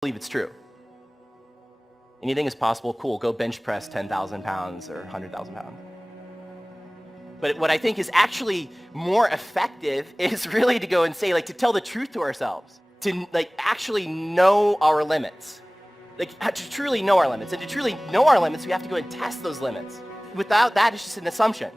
believe it's true. Anything is possible, cool, go bench press 10,000 pounds or 100,000 pounds. But what I think is actually more effective is really to go and say, like, to tell the truth to ourselves, to like actually know our limits, like to truly know our limits. And to truly know our limits, we have to go and test those limits. Without that, it's just an assumption.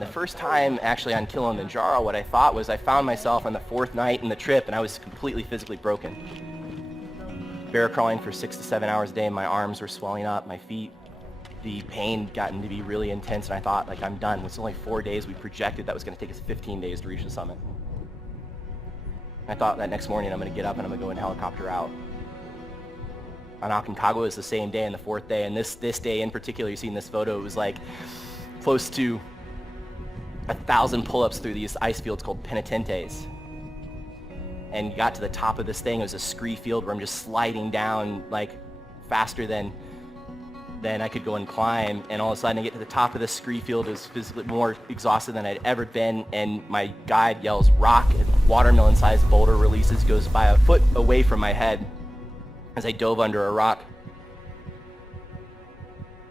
The first time actually on Kilimanjaro, what I thought was I found myself on the 4th night in the trip and I was completely physically broken. Bear crawling for 6 to 7 hours a day, my arms were swelling up, my feet, the pain gotten to be really intense, and I thought, like, I'm done. It's only 4 days. We projected that was going to take us 15 days to reach the summit. I thought that next morning I'm going to get up and I'm going to go and helicopter out. On Aconcagua is the same day, and the 4th day, and this day in particular, you see in this photo, it was like close to 1,000 pull-ups through these ice fields called penitentes. And you got to the top of this thing, it was a scree field where I'm just sliding down like faster than I could go and climb, and all of a sudden I get to the top of this scree field. It was physically more exhausted than I'd ever been, and my guide yells, "Rock!" and watermelon-sized boulder releases, goes by a foot away from my head as I dove under a rock.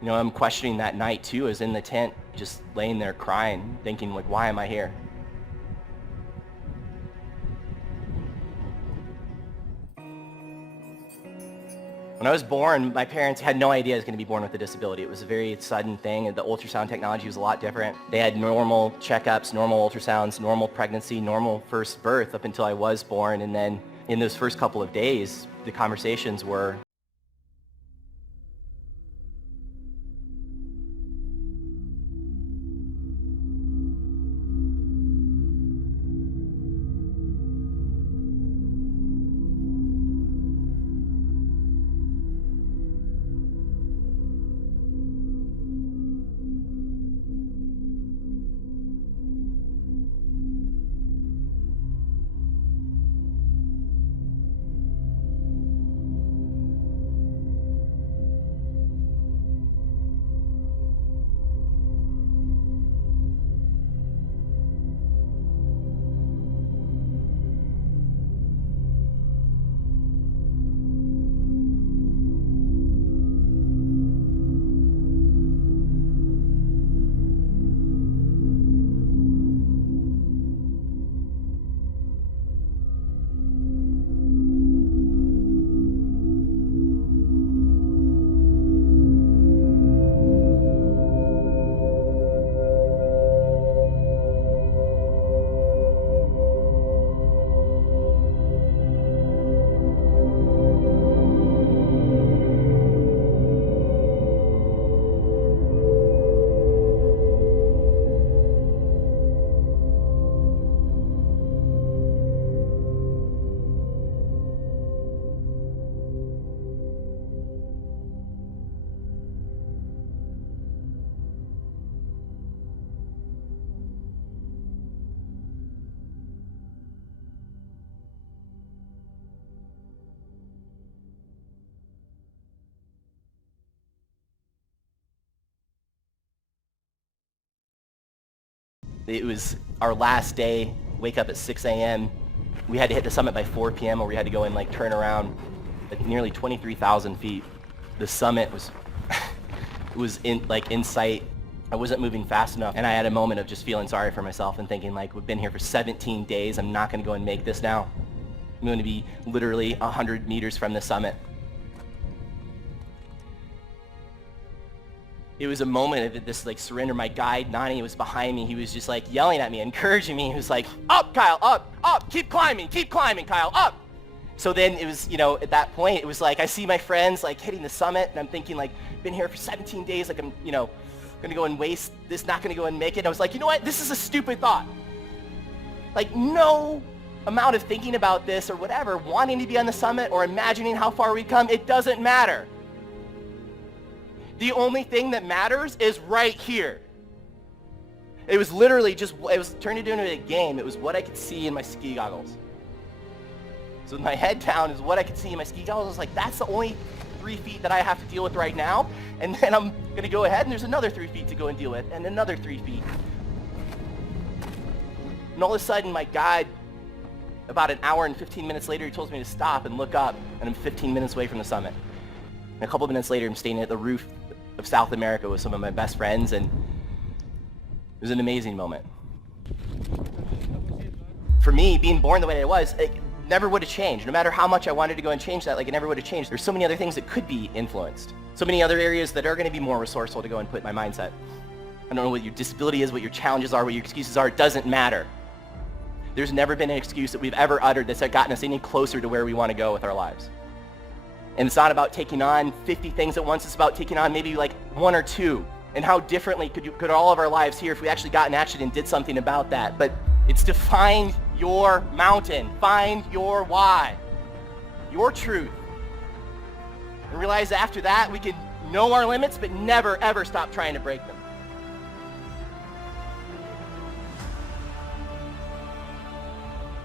You know, I'm questioning that night too. I was in the tent, just laying there crying, thinking, like, why am I here? When I was born, my parents had no idea I was going to be born with a disability. It was a very sudden thing, and the ultrasound technology was a lot different. They had normal checkups, normal ultrasounds, normal pregnancy, normal first birth up until I was born, and then in those first couple of days, the conversations were, it was our last day, wake up at 6 a.m. We had to hit the summit by 4 p.m. or we had to go and like turn around at nearly 23,000 feet. The summit was, it was in sight. I wasn't moving fast enough, and I had a moment of just feeling sorry for myself and thinking, like, we've been here for 17 days. I'm not going to go and make this now. I'm going to be literally 100 meters from the summit. It was a moment of this like surrender. My guide, Nani, was behind me. He was just like yelling at me, encouraging me. He was like, "Up, Kyle, up, keep climbing, Kyle, up." So then it was, you know, at that point, it was like I see my friends like hitting the summit, and I'm thinking, like, been here for 17 days, like I'm, you know, gonna go and waste this, not gonna go and make it. And I was like, you know what, this is a stupid thought. Like, no amount of thinking about this or whatever, wanting to be on the summit or imagining how far we've come, it doesn't matter. The only thing that matters is right here. It was literally just, it was turned into a game. It was what I could see in my ski goggles. So with my head down is what I could see in my ski goggles. I was like, that's the only 3 feet that I have to deal with right now. And then I'm going to go ahead and there's another 3 feet to go and deal with, and another 3 feet. And all of a sudden my guide about an hour and 15 minutes later, he tells me to stop and look up, and I'm 15 minutes away from the summit. And a couple minutes later, I'm standing at the roof of South America with some of my best friends, and it was an amazing moment. For me, being born the way I was, it never would have changed. No matter how much I wanted to go and change that, like, it never would have changed. There's so many other things that could be influenced. So many other areas that are going to be more resourceful to go and put in my mindset. I don't know what your disability is, what your challenges are, what your excuses are. It doesn't matter. There's never been an excuse that we've ever uttered that's gotten us any closer to where we want to go with our lives. And it's not about taking on 50 things at once. It's about taking on maybe like one or two. And how differently could all of our lives here if we actually got in action and did something about that. But it's to find your mountain, find your why, your truth. And realize after that we can know our limits, but never ever stop trying to break them.